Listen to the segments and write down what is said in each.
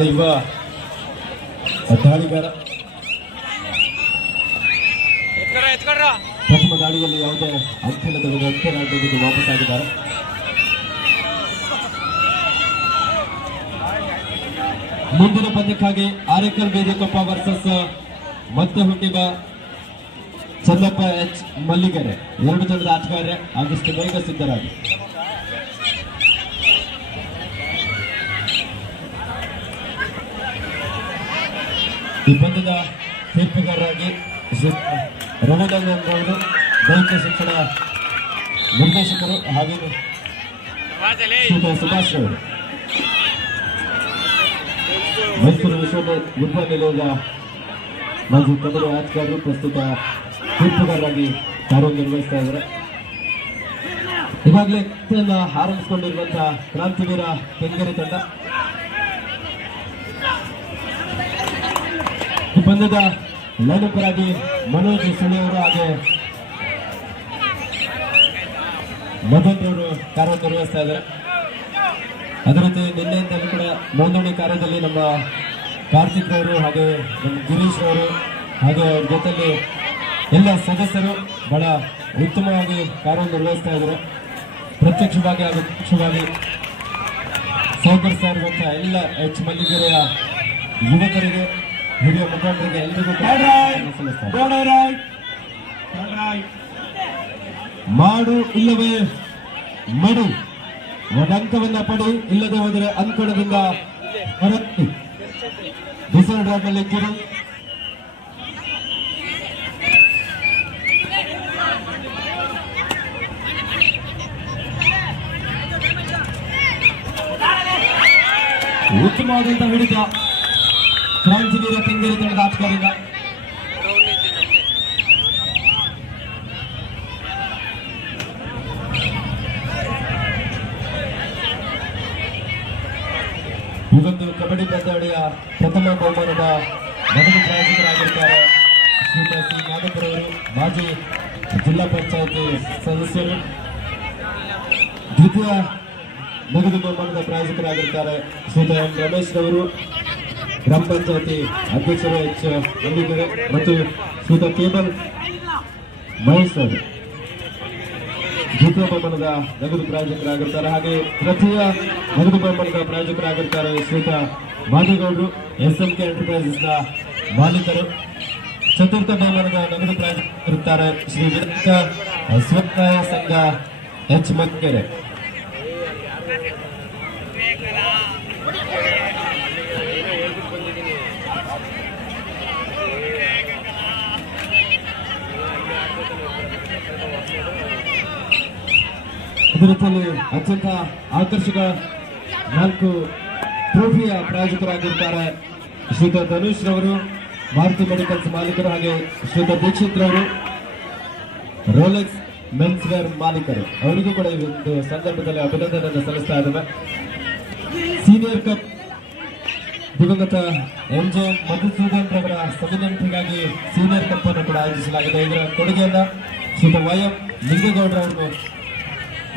ಯುವ ದಾಳಿಗಾರ. ಪ್ರಥಮ ದಾಳಿಯಲ್ಲಿ ಯಾವುದೇ ಅಂತಿಲ್ಲದ ಒಂದು ಅಂತ್ಯರಾಜ್ಯಕ್ಕೆ ವಾಪಸ್ ಆಗಿದ್ದಾರೆ ಮುಂದಿನ ಪಂದ್ಯಕ್ಕಾಗಿ ಆರೇಕಲ್ ಬೇದಿಕೊಪ್ಪ ವರ್ಸಸ್ ಮತ್ತೆ ಹುಟ್ಟಿದ ಚಂದಪ್ಪ ಎಚ್ ಮಲ್ಲಿಗೆರೆ. ಎರಡು ಜನದ ಆಟಗಾರರೇ ಆಗಷ್ಟು ಬೇಗ ಸಿದ್ಧರಾಗಿ. ಈ ಪಂದ್ಯದ ತೀರ್ಪುಗಾರರಾಗಿ ಶ್ರೀ ರಘುನಂದನ್ ಅವರು ದೈಹಿಕ ಶಿಕ್ಷಣ ನಿರ್ದೇಶಕರು ಹಾಗೂ ಸುಭಾಷ್ ಅವರು ಮೈಸೂರು ವಿಶ್ವವಿದ್ಯಾನಿಲಯದ ಮಾಜಿ ಕಬಡ್ಡಿ ಆಟಗಾರರು ಪ್ರಸ್ತುತ ತೀರ್ಪುಗಾರರಾಗಿ ಕಾರ್ಯನಿರ್ವಹಿಸ್ತಾ ಇದ್ದಾರೆ. ಈಗಾಗಲೇ ಆರಂಭಿಸಿಕೊಂಡಿರುವಂತಹ ಕ್ರಾಂತಿವೀರ ಕೆಂಗೇರಿ ತಂಡ ಈ ಪಂದ್ಯದ ಲೈನಪರಾಗಿ ಮನೋಜ್ ಸುಳಿಯವರು ಹಾಗೆ ಮಧುಂದ್ರವರು ಕಾರ್ಯ ನಿರ್ವಹಿಸ್ತಾ ಇದ್ದಾರೆ. ಅದೇ ರೀತಿ ನಿನ್ನೆಯಿಂದಲೂ ಕೂಡ ನೋಂದಣಿ ಕಾರ್ಯದಲ್ಲಿ ನಮ್ಮ ಕಾರ್ತಿಕ್ ಅವರು ಹಾಗೆ ನಮ್ಮ ಗಿರೀಶ್ ಅವರು ಹಾಗೆ ಅವ್ರ ಜೊತೆಯಲ್ಲಿ ಎಲ್ಲ ಸದಸ್ಯರು ಬಹಳ ಉತ್ತಮವಾಗಿ ಕಾರ್ಯನಿರ್ವಹಿಸ್ತಾ ಇದ್ದಾರೆ. ಪ್ರತ್ಯಕ್ಷವಾಗಿ ಹಾಗೂ ಪರೋಕ್ಷವಾಗಿ ಸಹಕರಿಸ್ತಾ ಇರುವಂತಹ ಎಲ್ಲ ಎಚ್ ಮಲ್ಲಿಗೆರೆಯ ಯುವಕರಿಗೆ ಹಿರಿಯ ಮುಖಂಡರಿಗೆ ಎಲ್ಲರಿಗೂ. ಮಾಡು ಇಲ್ಲವೇ ಮಡು. ಅಂಕವನ್ನ ಪಡಿ ಇಲ್ಲದೆ ಹೋದರೆ ಅಂಕಣದಿಂದ ಹೊರತ್ತು ಡಿಸೈಡ್ನಲ್ಲಿ ಕಿರು. ಉತ್ತಮವಾದಂತಹ ಹಿಡಿತ. ಕ್ರಾಂತಿವೀರ ಕೆಂಗೇರಿ ತಂಡದ ಆಟಗಾರರಿಂದ ಇವತ್ತು ಕಬಡ್ಡಿ ಪಂದ್ಯಾವಳಿಯ ಪ್ರಥಮ ಬಹುಮಾನದ ಮೊದಲು ಪ್ರಾಯೋಜಕರಾಗಿರ್ತಾರೆ ಶ್ರೀಯುತ ಸಿ ನಾಗಪುರವರು ಮಾಜಿ ಜಿಲ್ಲಾ ಪಂಚಾಯತಿ ಸದಸ್ಯರು. ದ್ವಿತೀಯ ನಗದು ಬಹುಮಾನದ ಪ್ರಾಯೋಜಕರಾಗಿರ್ತಾರೆ ಎಂ. ರಮೇಶ್ ರವರು. ಗ್ರಾಮ ಪಂಚಾಯತಿ ಅಧ್ಯಕ್ಷರು ಎಚ್ ನಂಬಿಕೆರೆ ಮತ್ತು ಶ್ರೀತ ಕೇಬಲ್ ಮಹೇಶ್ ಅವರು ಗೀತಾ ನಗದು ಪ್ರಾಯೋಜಕರಾಗಿರ್ತಾರೆ. ಹಾಗೆ ತೃತೀಯ ನಗದು ಬಹುಮಾನದ ಪ್ರಾಯೋಜಕರಾಗಿರ್ತಾರೆ ಶ್ರೀತ ಮಾದಿಗೌಡರು ಎಸ್ ಎಂ ಕೆ ಎಂಟರ್ಪ್ರೈಸಸ್ನ ಮಾಲೀಕರು. ಚತುರ್ಥ ಬಹುಮಾನದ ನಗದು ಪ್ರಾಯೋಜಕರಿರ್ತಾರೆ ಶ್ರೀ ವಿರಕ್ತ ಸ್ವಸಹಾಯ ಸಂಘ ಎಚ್ ಮಕ್ಕೆರೆ. ಅದೇ ರೀತಿಯಲ್ಲಿ ಅತ್ಯಂತ ಆಕರ್ಷಕ ನಾಲ್ಕು ಟ್ರೋಫಿಯ ಪ್ರಾಯೋಜಕರಾಗಿರ್ತಾರೆ ಶ್ರೀತ ಧನುಷ್ ರವರು ಭಾರತಿ ಮೆಡಿಕಲ್ಸ್ ಮಾಲೀಕರು ಹಾಗೆ ಶ್ರೀತ ದೀಕ್ಷಿತ್ ರವರು ರೋಲೆಕ್ಸ್ ಮೆನ್ಸ್ ವೇರ್ ಮಾಲೀಕರು. ಅವರಿಗೂ ಕೂಡ ಈ ಒಂದು ಸಂದರ್ಭದಲ್ಲಿ ಅಭಿನಂದನೆಯನ್ನು ಸಲ್ಲಿಸ್ತಾ ಇದ್ದೇವೆ ಸೀನಿಯರ್ ಕಪ್ ದಿವಂಗತ ಎಂ ಜೆ ಮಧುಸೂದನ್ ರವರ ಸೀನಿಯರ್ ಕಪ್ ಅನ್ನು ಕೂಡ ಆಯೋಜಿಸಲಾಗಿದೆ. ಇದರ ಕೊಡುಗೆಯನ್ನ ಶ್ರೀತ ವೈ ಎಂ ಲಿಂಗೇಗೌಡರ ಅವರು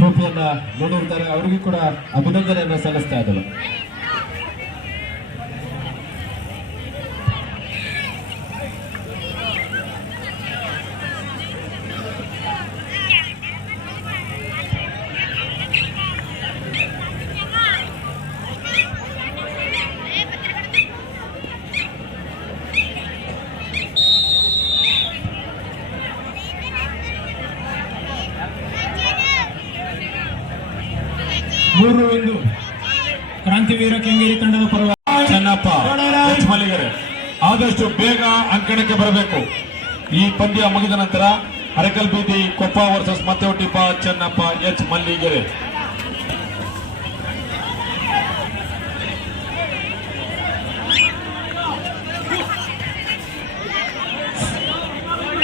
ಟ್ರೋಫಿಯನ್ನ ನೋಡಿರ್ತಾರೆ ಅವರಿಗೂ ಕೂಡ ಅಭಿನಂದನೆಯನ್ನು ಸಲ್ಲಿಸ್ತಾ ಇದ್ದೇವೆ ಆದಷ್ಟು ಬೇಗ ಅಂಕಣಕ್ಕೆ ಬರಬೇಕು. ಈ ಪಂದ್ಯ ಮುಗಿದ ನಂತರ ಅರಕಲ್ ಬೀದಿ ಕೊಪ್ಪ ವರ್ಸಸ್ ಮತ್ತೆ ಒಟ್ಟಿಪ್ಪ ಚೆನ್ನಪ್ಪ ಎಚ್ ಮಲ್ಲಿಗೆರೆ.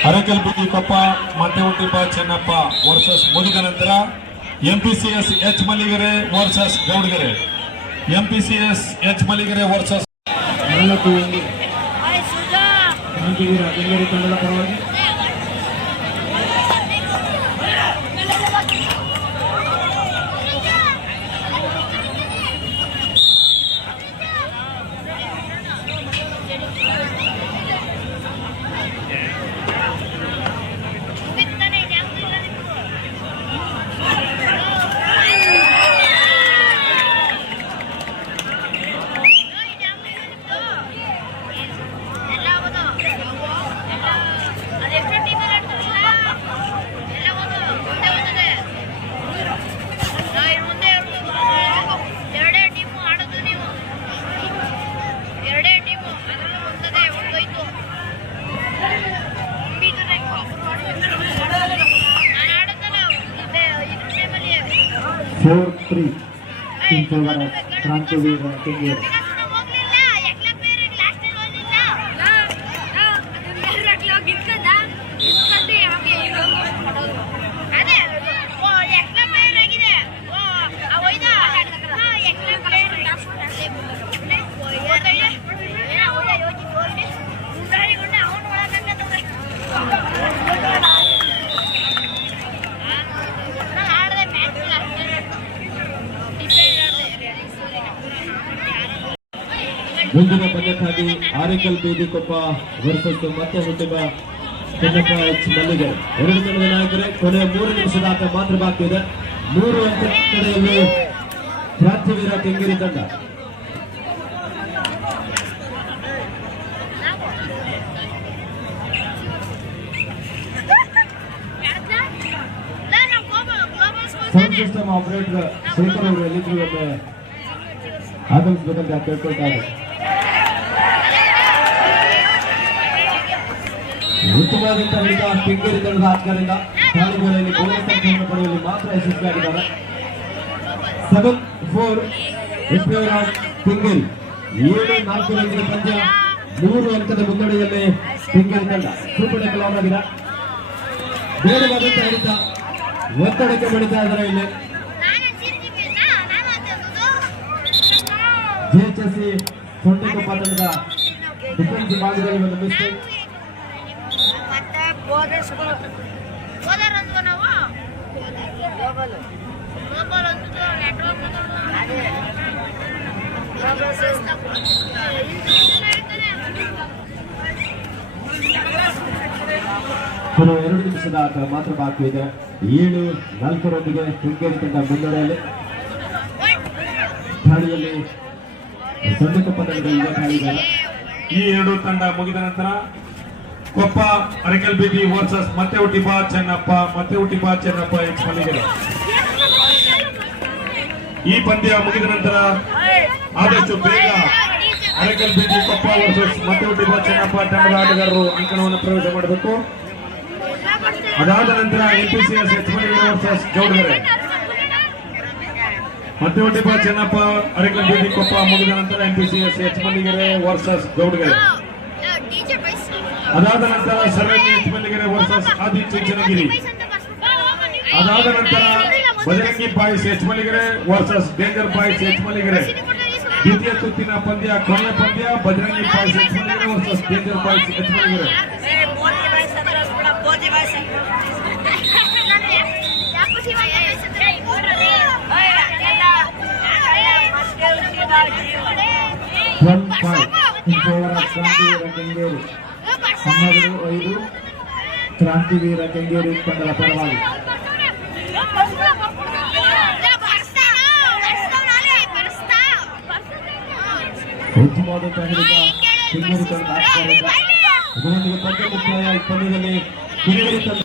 ಅರಕಲ್ ಬೀದಿ ಕೊಪ್ಪ ಮತ್ತೆ ಒಟ್ಟಿಪ್ಪ ಚೆನ್ನಪ್ಪ ವರ್ಸಸ್ ಮುಗಿದ ನಂತರ MPCS H Malligere versus Gowdagere. MPCS H Malligere versus ನಾಲ್ಕು ಒಂದು ಕ್ರಾಂತಿವೀರ ಕೆಂಗೇರಿ ತಂಡದ ಪರವಾಗಿ in favour of Krantiveera Kengeri ಮುಂದಿನ ಪಂದ್ಯಕ್ಕಾಗಿ ಆರೇಕಲ್ ಬೀದಿಕೊಪ್ಪ ವರ್ಸಸ್ ಮತ್ತೆ ಹುಟ್ಟಿದ ಚೆನ್ನಪ್ಪ ಎಚ್ ಮಲ್ಲಿಗೆ. ಎರಡು ತಂಡದ ನಾಯಕರೇ, ಕೊನೆಯ ಮೂರು ನಿಮಿಷದ ಆಟ ಮಾತ್ರ ಬಾಕಿ ಇದೆ. ಮೂರು ಅಂಕ ಕಡೆಯಲ್ಲಿ ಕ್ರಾಂತಿವೀರ ಕೆಂಗೇರಿ ತಂಡ. ಸೌಂಡ್ ಸಿಸ್ಟಮ್ ಆಪರೇಟರ್ ಶೇಖರ್ ಅವರು ಎಲ್ಲಿದ್ರು ಒಮ್ಮೆ ಆಗಮಿಸಬೇಕಂತ ಕೇಳ್ಕೊಳ್ತಾ ಇದ್ದಾರೆ. ಹಿಡಿತ ಕೆಂಗೇರಿ ತಂಡದ ಆಟಗಾರರಿಂದ ತಾಲೂಕಿನಲ್ಲಿ ಬೋನಸ್ ಅಂಕವನ್ನು ಪಡೆಯುವಲ್ಲಿ ಮಾತ್ರ ಯಶಸ್ವಿಯಾಗಿದ್ದಾರೆ. ಸೆವೆನ್ ಫೋರ್ ಕೆಂಗೇರಿ ಏಳು, ನಾಲ್ಕು ರನ್ನಿನ ಪಂದ್ಯ. ಮೂರು ಅಂಕದ ಮುನ್ನಡೆಯಲ್ಲಿ ಕೆಂಗೇರಿ ತಂಡ ಸೂಪರ್ ಡಕ್ ಲಾವ್ ಆಗಿದೆ ಬೇಡವಾದಂತಹ ಹಿಡಿತ ಒತ್ತಡಕ್ಕೆ ಬಡಿತಾ ಇದ್ದಾರೆ ಇಲ್ಲಿ. ಜಿಎಚ್ಎಸ್ಸಿ ಸೊಂಡೆಕೊಪ್ಪ ತಂಡದ ಡಿಫೆನ್ಸ್ ಭಾಗದಲ್ಲಿ ಒಂದು ಮಿಸ್ಟೇಕ್ ಮತ್ತೆ ಹೋದರ್ ಹೋದರ್ ಅಂದ್ವ ನಾವು ಗ್ಲೋಬಲ್ ಅಂದ್ಬಿಟ್ಟು ನೆಟ್ವರ್ಕ್ ಎರಡು ನಿಮಿಷದ ಆಟ ಮಾತ್ರ ಬಾಕಿ ಇದೆ. ಏಳು, ನಾಲ್ಕರೊಂದಿಗೆ ಶೃಂಗೇರಿ ತಂಡ ಮುನ್ನಡೆಯಲ್ಲಿ. ಠಾಣೆಯಲ್ಲಿ ಸೊಂಡೆಕೊಪ್ಪ ತಂಡದ ಈ ಎರಡು ತಂಡ ಮುಗಿದ ನಂತರ ಕೊಪ್ಪ ಅರಕಲ್ ಬೀದಿ ವರ್ಸಸ್ ಮತ್ತೆ ಹುಟ್ಟಿಬ ಚೆನ್ನಪ್ಪ, ಮತ್ತೆ ಹುಟ್ಟಿಬ ಚೆನ್ನಪ್ಪ ಎಚ್ ಮಲ್ಲಿಗೆರೆ ಈ ಪಂದ್ಯ ಮುಗಿದ ನಂತರ ಆದಷ್ಟು ಬೇಗ ಅರಕಲ್ ಬೀದಿ, ಕೊಪ್ಪ ವರ್ಸಸ್ ಮತ್ತೆ ಹುಟ್ಟಿಬ ಚೆನ್ನಪ್ಪ ತಂಡದ ಆಟಗಾರರು ಅಂಕಣವನ್ನು ಪ್ರವೇಶ ಮಾಡಬೇಕು. ಅದಾದ ನಂತರ NPCS H Malligere versus Gowdagere. ಮತ್ತೆ ಹುಟ್ಟಿಬ ಚೆನ್ನಪ್ಪ, ಅರಕಲ್ ಕೊಪ್ಪ ಮುಗಿದ ನಂತರ NPCS H Malligere versus Gowdagere. ಅದಾದ ನಂತರ ಸರಣಿ ಎಚ್ ಮಲ್ಲಿಗೆರೆ ವರ್ಸಸ್ ಆದಿ ಚುಂಚನಗಿರಿ ಅದಾದ ನಂತರ Bajrangi boys H Malligere versus danger boys H Malligere ದ್ವಿತೀಯ ಸುತ್ತಿನ ಪಂದ್ಯ ಕೊನೆಯ ಪಂದ್ಯ Bajrangi boys H Malligere versus danger boys H Malligere twelve five in favour of Krantiveera Kengeri ಹನ್ನೆರಡು ಐದು ಕ್ರಾಂತಿವೀರ ಕೆಂಗೇರಿ ತಂಡದ ಪರವಾಗಿ ಉತ್ತಮವಾದಂತಹ ಹಿಡಿತ ಕೆಂಗೇರಿ ತಂಡದ ಆಟಗಾರರಿಂದ ಇದರೊಂದಿಗೆ ಪಂದ್ಯ ಮುಕ್ತಾಯ ಈ ಪಂದ್ಯದಲ್ಲಿ ಕೆಂಗೇರಿ ತಂಡ